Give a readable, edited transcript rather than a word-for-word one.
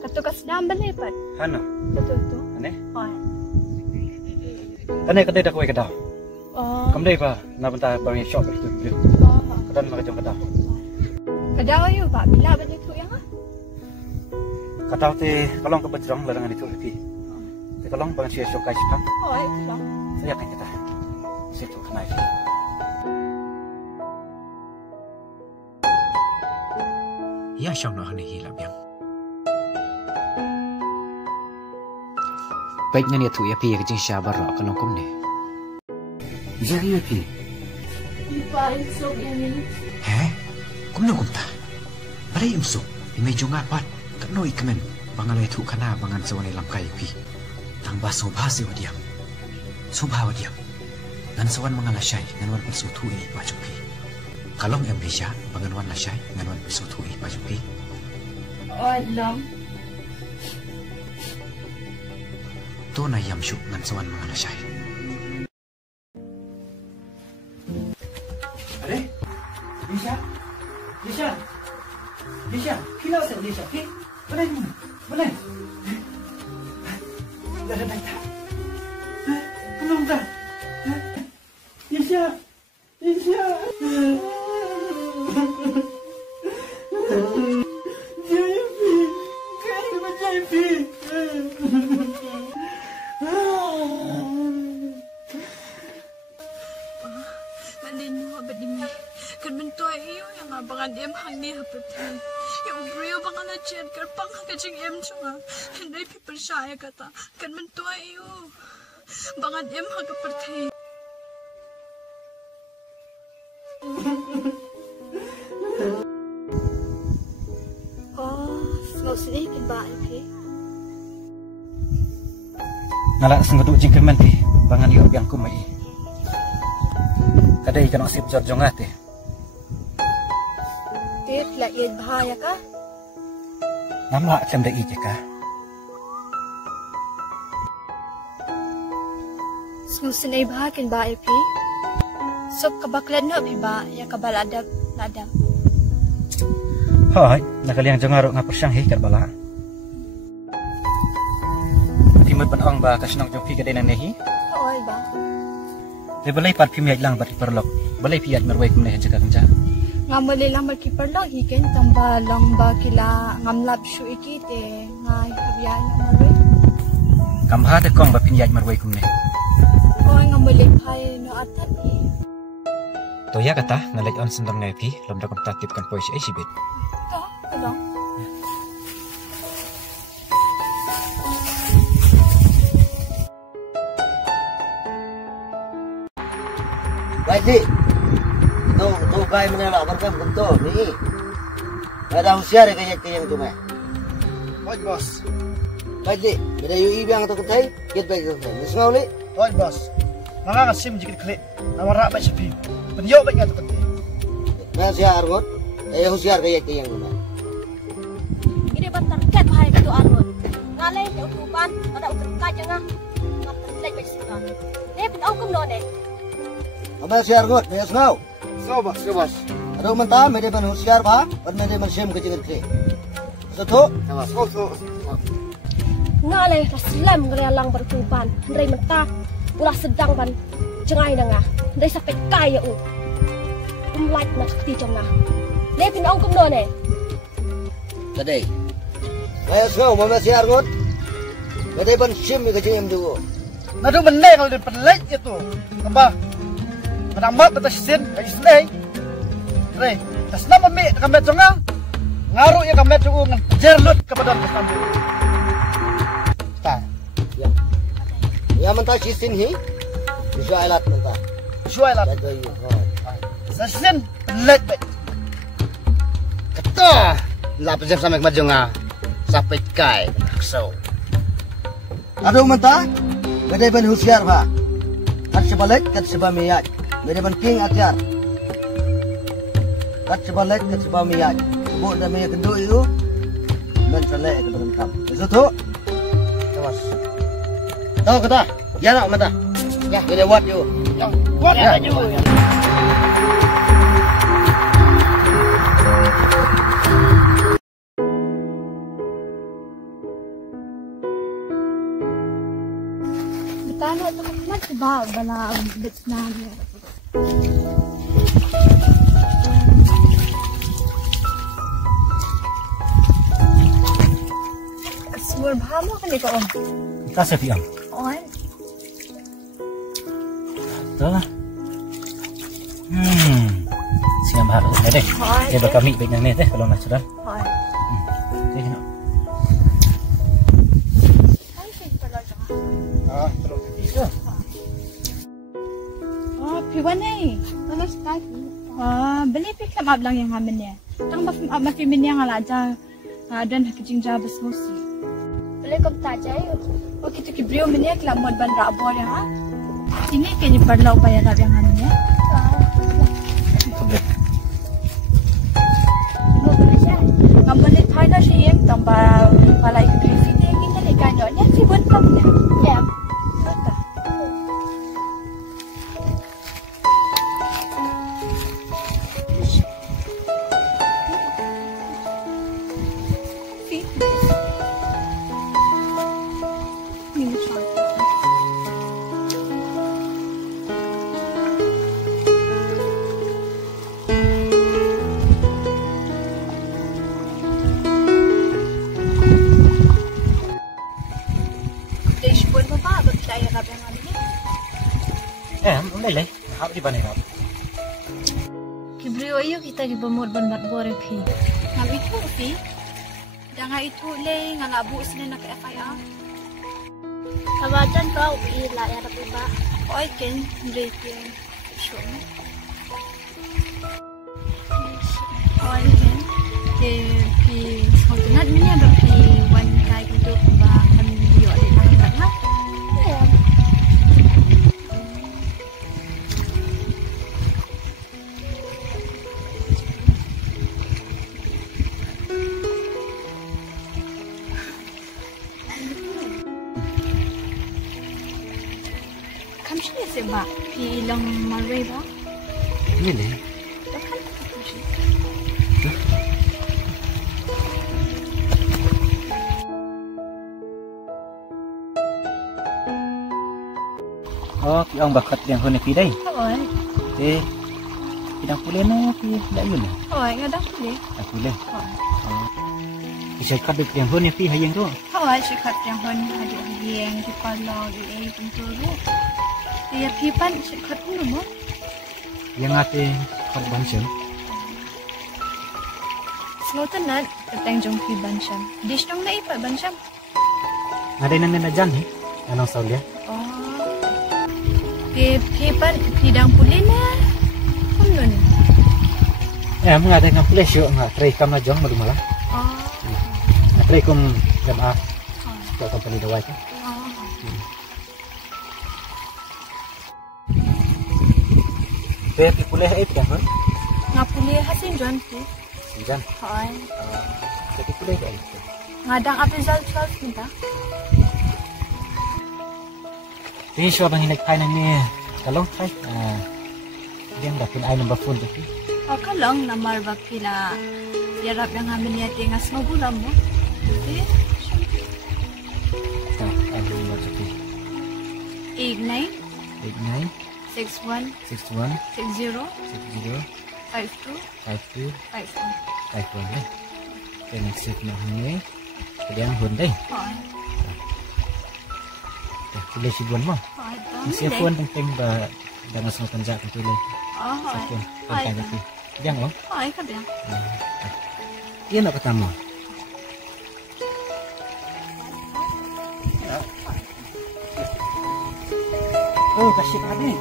Katu kasdam balipat. Ano? Katu tu. Ane? Oh. Ane kadai dah kuai kadau. Oh. Kamdai pa nabenta bang shop itu. Oh. Kadan makajong kadau. Kadau ayo Pak, bila balik tu yang ah? Kadau te kalong kebejrong larangan itu lebih. Te kalong bang sia shop kai sepang. Oh, ayo pulang. Saya kan kita. Situ kenai. Ya syang no hani hilap yang. Baiknya ni tu ya pi ke jing sya barok kalong kum ni. Jadi ya pi. Ipa insok ini. He? Kum no kum ta. Balai imsuk. Imay jong apat. Kano ikamen. Bangalay tu kana bangan sawanay langkay pi. Tangba sobha si wadiam. Sobha wadiam. Ngan sawan mga lasyay. Ngan wan persutu ini pajok pi. Kalong em bisya. Bangan wan lasyay. Ngan wan persutu ini pajok pi. Oh, long. To na yam syuk ngan sawan mga lasyay. Are? Lisha? Lisha? Lisha? Kila sa Lisha? Ki? Balay mo. Balay. Dara na ita. Kulong ta. Lisha? Lisha? Jaypi. Kaya ba Jaypi? Malino abadimi. Kan mentua iyo yang abangan em hang ni hapatay. Yung brio bang ala chat karpang kajing em chunga. Hindi pipersaya kata. Kan mentua iyo. Bangan em hagapatay. Oh, ngau sedikit ba iki? Ngalak sengeduk jingkeman pi. Bangan iyo biang kumai. Kadai kan asip jorjongat eh. Tit la yed bahaya ka? Namla aklem da ije ka. Snusunay bahakin ba ipi? Sob kabaklan na ba ya kabaladab ladab. Hai, nakaliang jongaro nga persyang he karbala. Timut panong ba kasnong jong pi kadai nehi? Oy ba? Le balai par pi miaj lang bat perlok. Balai piat merwai kumne jaga kenja. Ngamali lang magkipar lang hiken tamba lang ba kila ngamlap shu ikite ngay habiyay na maroy. Kamha de kong ba pinjaj merwai kumne. Oy ngamali pay no atan i. To ya kata ngalay on sendang ngai pi. Lom da kum tatip kan pois ay sibit. To, tulong. Baik dik. Tu kai mana nak berkam kunto ni. Ada usia re kaya yang tu mai. Baik bos. Baik dik. Beda yu ibiang tu kutai, kit baik tu. Nisngau ni. Baik bos. Nanga kasim jikit klik. Nama rak baik sepi. Penyo baik tu kutai. Nah usia argot. Usia kaya yang tu mai. Ini bentar ket bahaya itu arut. Ngalai te utupan, ada utur kajang ah. Ngapen lek baik sekan. Ni pun au kum done. Apa usia argot? Nisngau. So bos. Ada mentah, mereka ban usia apa? Mereka ban sim kecil klik. Satu. Sama so. Ngalai raslam ngrealang bertupan. Ndai mentah ulah sedang ban cengai nanga. Ndai sampai kaya u. Like nak ti jongah. Ni pun au kum done. Kadai. Saya ngau mama usia argot. Mereka ban sim kecil yang dulu. Nadu meneng kalau di pelek itu. Apa? Kadang mat betas sin, kayak senai. Re, tas nama mi kamet jonga. Ngaruh ya kamet jonga jerlut kepada kestambu. Ta. Ya. Ya mentah sisin hi. Usia alat mentah. Suai lah. Ada yu. Sasin pelek baik. Kata, lah pesan sampai kamet jonga. Sampai kai. So. Ada mentah. Mereka ban usia apa? Kat sebalik, kat sebamiyat. Mereka ban king ajar. Kat sebalik, kat sebamiyat. Sebut dah mereka kenduk itu. Dan selek ke dalam kam. Itu. Terus. Tahu kata? Ya nak mata. Ya. Dia buat you. Yang kuat aja. Tanah tu macam bala betna dia. Semua bahama kan dia kau. Ta se piang. Oi. Tuh. Siang bahar deh. Dia berkami baik ni teh kalau nak sudah. Oi. Teh nak. Terus kita. Piwan ni. Terus tak. Beli pikir ablang yang hamen ya. Tang mafi min yang alaja. Dan hakijing jabas musi. Beli kau tak jaya. Oh kita kibrio min ya kelam mod ban rabor ya. Ini kayaknya perlu upaya rab yang hamen ya. Kamu ni thai na siang tambah balai krisis ni kita ni kan doanya si buat kamu ya. Betul. Boleh. Hab di mana hab? Kibrio ayo kita di bemod ban mat bore pi. Ngab itu pi. Jangan itu le ngalabu sini nak FIR. Kawajan kau ila ya tapi ba. Oi ken breaking. Sure. Oi ken. Ke pi sotenat minya ba pi wan kai itu ba kan yo di nang kan. Ya. Sebab hilang marai ba? Ini deh. Takkan Oh, piang bakat yang hone pi dai. oi. Pidang pulih na pi dak yun. Oi, ngadang boleh. Tak pulih. Oi. Bisa kat yang hone pi hayang tu. Oi, sikat yang hon ada yang di kalau di penturu. Dia pipan sikat dulu mo. Yang ate korban sen. Slotan keteng jong piban syam. Dish dong na ipa ban syam. Ada nan na jan ni. Anong saul dia? Oh. Pipan pidang pulih na. Kunun. Mga ada ng pulih yo nga try kam na jong madumalang. Oh. Try kum jamaah. Ko company dawai ka. Tapi pulih itu kan? Ngapulih hasin juan pi. Jan. Oi. Tapi pulih kan? Ngadang apizal sal minta. Ini siapa bang hinak kain ni? Kalau kai, dia dah pun air number phone tu. Oh kalong namar bakila. Yarap yang amin niya tingas mo bulam mo. Okay. Air number tu. 89 89 61 61 60 60 52 52 51. 51 ni. Kena sip nak ni. Kemudian Hyundai. Oi. Boleh si buan mo. Oi. Si phone penting ba dengan semua penjak tu le. Oh, Si oi. phone penting tu. Jangan oh. Oi, kadang. Dia nak pertama. Oh, kasih kami.